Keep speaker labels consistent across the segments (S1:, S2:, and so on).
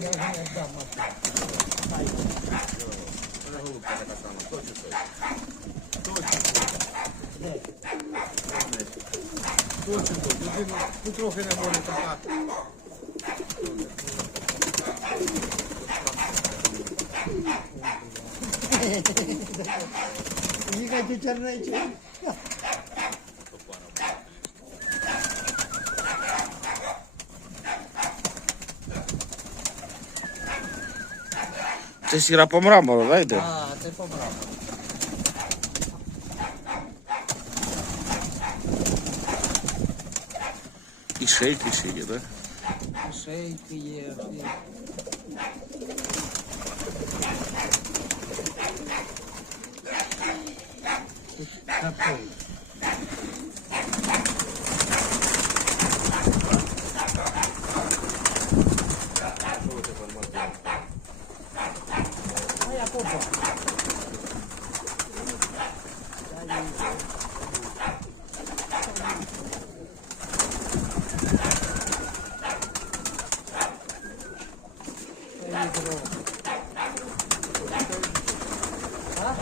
S1: я вже не дам машину.
S2: Мене голубка така сама. Хто чи той?
S1: Де?
S2: Точно тут. Людина ну, трохи не може така.
S1: Їхати чернечі.
S3: Це сіра по мрамору, да, йде?
S1: А, ти мрамору.
S3: І шейки ще є, да?
S1: Шейки є. всі. Тут такий. А я побрав. Я відро. А?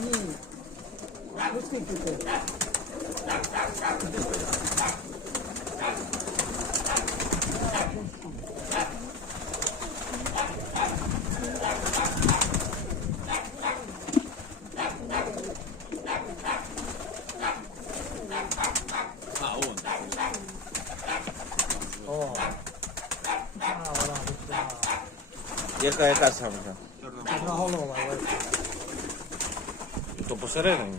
S1: Ні. Ну скільки ти?
S2: А, он.
S1: О. А, вона вийшла.
S3: Яка яка самка?
S1: Одноголова. ось.
S3: То посередині.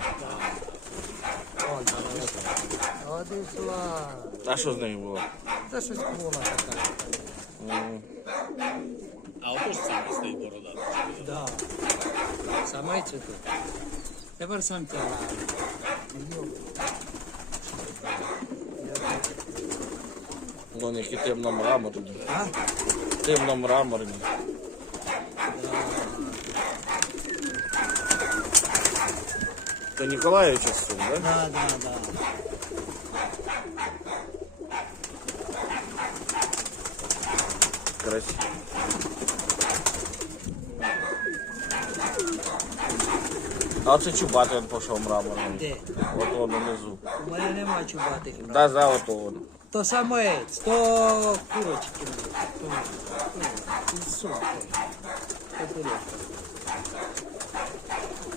S1: Одійшла.
S3: А що з нею було?
S1: Це щось була така.
S3: М,
S2: А отож саме стоїть борода.
S1: Да. Самець тут. Тепер самця лає.
S3: Вон які темно-мраморні.
S1: А?
S3: Темно-мраморні. То Ніколаївича син, да?
S1: Да, да, да.
S3: Красиво. А оце чубатий він пішов мраморний.
S1: Де?
S3: От он унизу.
S1: У мене нема чубатих.
S3: Да, за ото он.
S1: То самець, то курочки. То, то.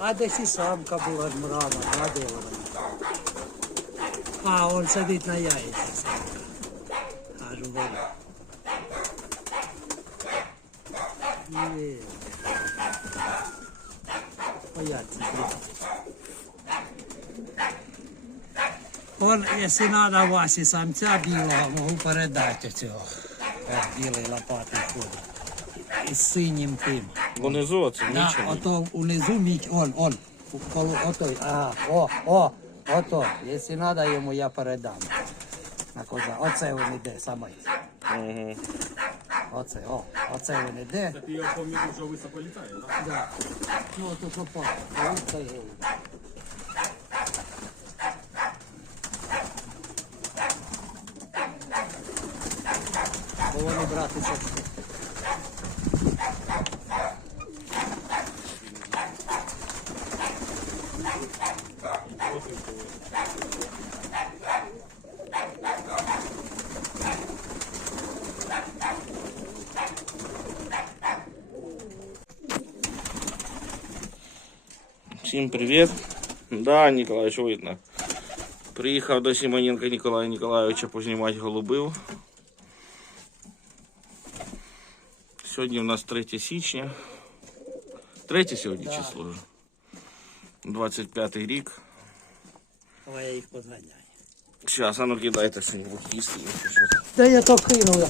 S1: А десь і самка була з мрамор, а де вона? А, он сидить на яйці самка. Аж вгорі. Є. О, яйці. Он, якщо треба Васі самця білого, можу передати цього. От білий лопатий ходить. Із синім тим.
S3: Унизу оце
S1: Да,
S3: нічого.
S1: ото унизу міч, он, он, коло, ото, ага, о, о, ото, якщо треба йому, я передам. На коза, оце він іде, самець.
S3: Угу.
S1: Оце, о, оце він іде.
S2: Ти його помітив, що високо літає, так?
S1: Да. Ну, тут лопата, голуб та й голуб. Бо вони братися.
S3: Всім привіт. Да, Ніколаївич видно. Приїхав до Симоненка Ніколая Ніколаєвича познімати голубив. Сьогодні у нас 3 січня. 3 сьогодні
S1: Да.
S3: число вже. 25 рік.
S1: Давай я їх подганяю.
S3: Зараз, а ну кидайте що-нибудь їсти. якщо що.
S1: Та я то кинув.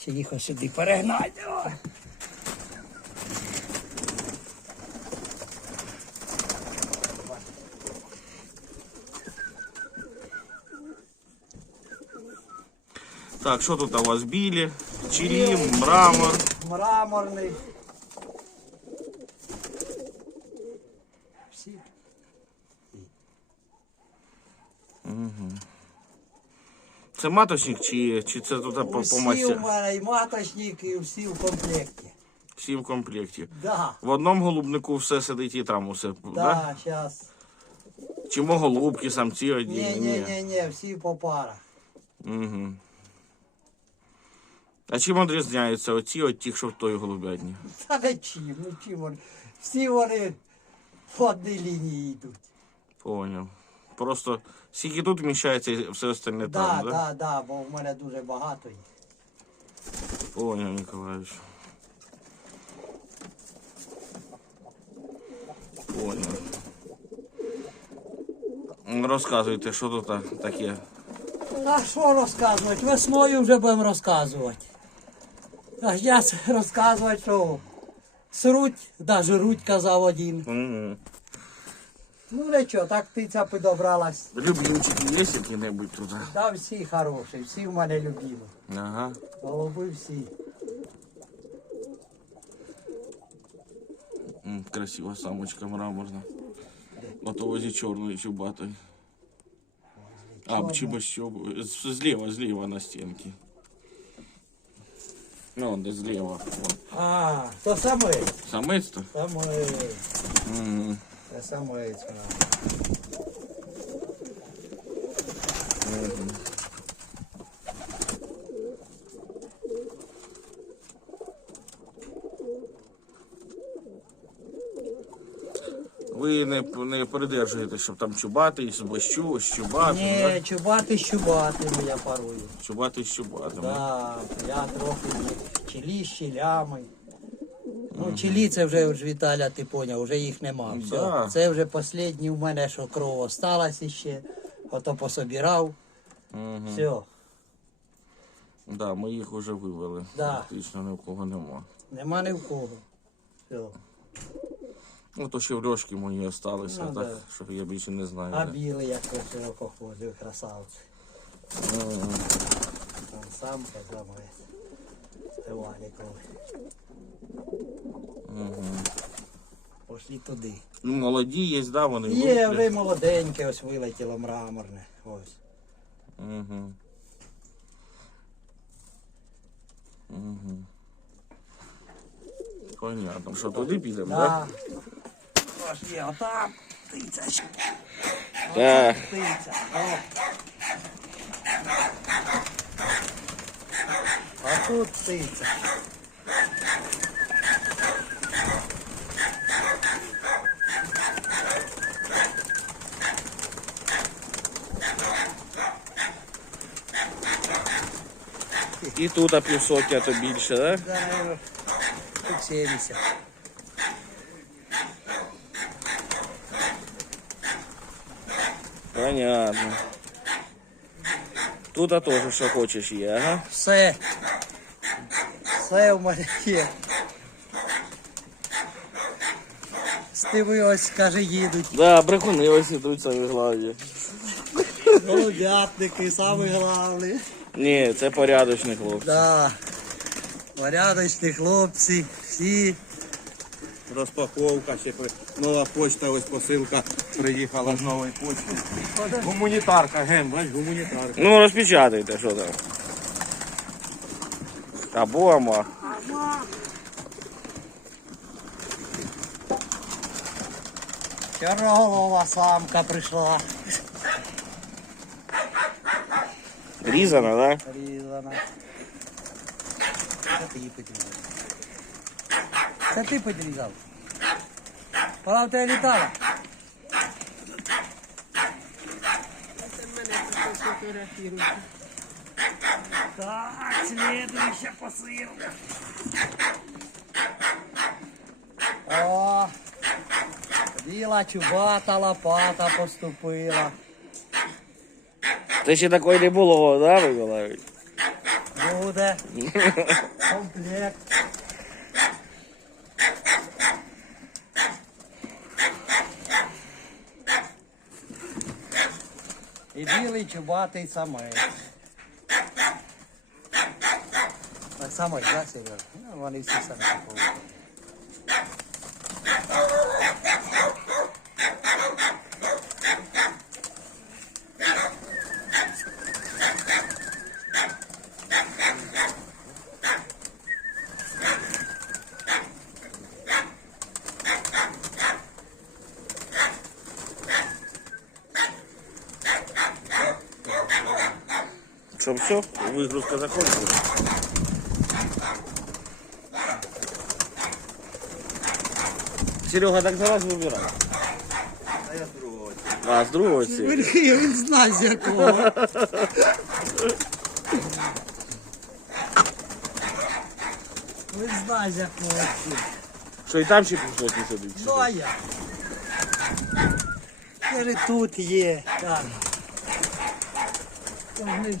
S1: Ще їх ось сюди перегнати.
S3: Так, що тут у вас білі? Чилім, мрамор.
S1: Мраморний. Всі.
S3: Це маточник чи, чи це тут по, по
S1: Усі у мене і маточник, і всі в комплекті.
S3: Всі в комплекті.
S1: Да,
S3: В одному голубнику все сидить і там усе. Да?
S1: да, зараз.
S3: Чи мо голубки, самці одні?
S1: Ні, ні, ні, ні, всі по парах.
S3: Угу. А чим відрізняються оці від тих, що в той голубятні?
S1: Та не чим, ну чим вони. Всі вони в одній лінії йдуть.
S3: Поняв. Просто скільки тут вміщається і все остальне
S1: Да,
S3: там,
S1: да,
S3: да?
S1: да, бо в мене дуже багато їх.
S3: Поняв, Ніколаївич. Поняв. Розказуйте, що тут та- таке.
S1: А що розказувати? Весною вже будемо розказувати. А я розказувати, що сруть, да, жруть, казав один.
S3: Мгм.
S1: Ну нічого, так птиця підобралась.
S3: Любимчики є які-небудь тут?
S1: Да, всі хороші, всі в мене любимі.
S3: Ага.
S1: Голуби всі.
S3: М, Красива самочка мраморна. Ото возі чорної чубатої. А, чи що? Зліва, зліва на стінці. Ну, де зліва. Вон.
S1: А, то самець.
S3: Самець то?
S1: Самець.
S3: Угу.
S1: Це самець. а.
S3: Ви не, не придержуєте, щоб там борщу, з чубатим,
S1: Ні, чубати, чубати я парую.
S3: Чубатий з чубатим.
S1: Да, я трохи чилі, з чилями. Ну, чилі це вже ж Віталя, ти поняв, вже їх нема. Все.
S3: Да.
S1: Це вже останні в мене, що кров осталась ще. Ото пособирав.
S3: Угу.
S1: Все.
S3: Да, ми їх вже вивели.
S1: Да.
S3: Практично ні в кого нема.
S1: Нема ні в кого. Все.
S3: Ну, то ще в льошки мої осталися,
S1: Ну,
S3: так,
S1: да.
S3: що я більше не знаю.
S1: А
S3: де.
S1: білий як широко ходив, красавці. Там сам Стивалі коли. Пошли туди.
S3: Ну, молоді є, да, вони
S1: Є, вже молоденьке, ось вилетіло мраморне. Ось.
S3: Угу. Угу. Понятно. Що туди підемо,
S1: Да.
S3: Так?
S1: Пошли, а там птиця.
S3: Так.
S1: Птиця. О. А тут птиця.
S3: І тут а півсотні, а то більше, так?
S1: Да, тут 70.
S3: Понятно. Тут теж що хочеш є, ага.
S1: Все. Все в мене є. Стиви ось, каже, їдуть.
S3: Да, брехуни ось ідуть самі главні.
S1: Голубятники, самі головні.
S3: Ні, це порядочні хлопці.
S1: Да. Порядочні хлопці, всі.
S2: Розпаковка, ще при- нова почта, ось посилка приїхала з нової почти. Гуманітарка, ген, бач, гуманітарка.
S3: Ну, розпечатайте, що там. Або ама.
S1: Чорноголова самка прийшла.
S3: Різана, так?
S1: Різана. Це ти її підрізав. Це ти підрізав. Вона в тебе літала. Так, следующая посылка. О, біла чубата лопата поступила.
S3: Це ще такої не було, да, Миколаївич?
S1: Буде. Комплект. І білий чубатий самець. Так само, як Сережа? Ну, вони всі самі такі.
S3: Что, все? Выгрузка закончилась? Серега, так давай выбирай.
S2: А я з другого.
S3: А, с другого цвета.
S1: Верхи, він знає з якого. Він знає з якого.
S3: Что, и там ще пришлось не садить?
S1: Ну а я. Тепер і тут є. Так. Не.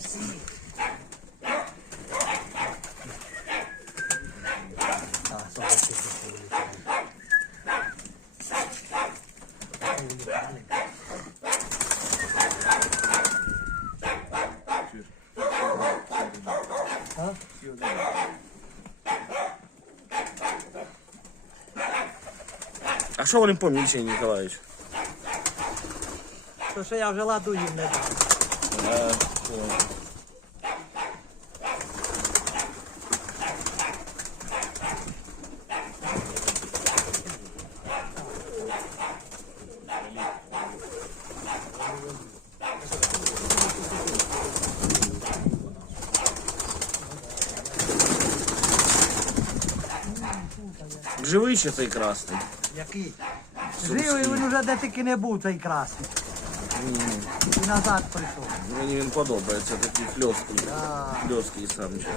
S3: А, що вони помічені, Ніколаївич?
S1: То, що я вже ладу їм не дав.
S3: А, Живий ще цей красний.
S1: Який? Живий він уже де таки не був цей красний. І назад прийшов.
S3: Мені він подобається, такий хльосткий.
S1: Да.
S3: Хльосткий самчик.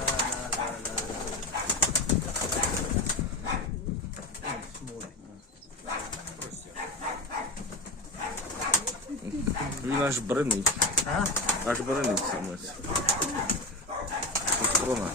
S3: Він аж бренить.
S1: А?
S3: Аж бренить саме. Строна.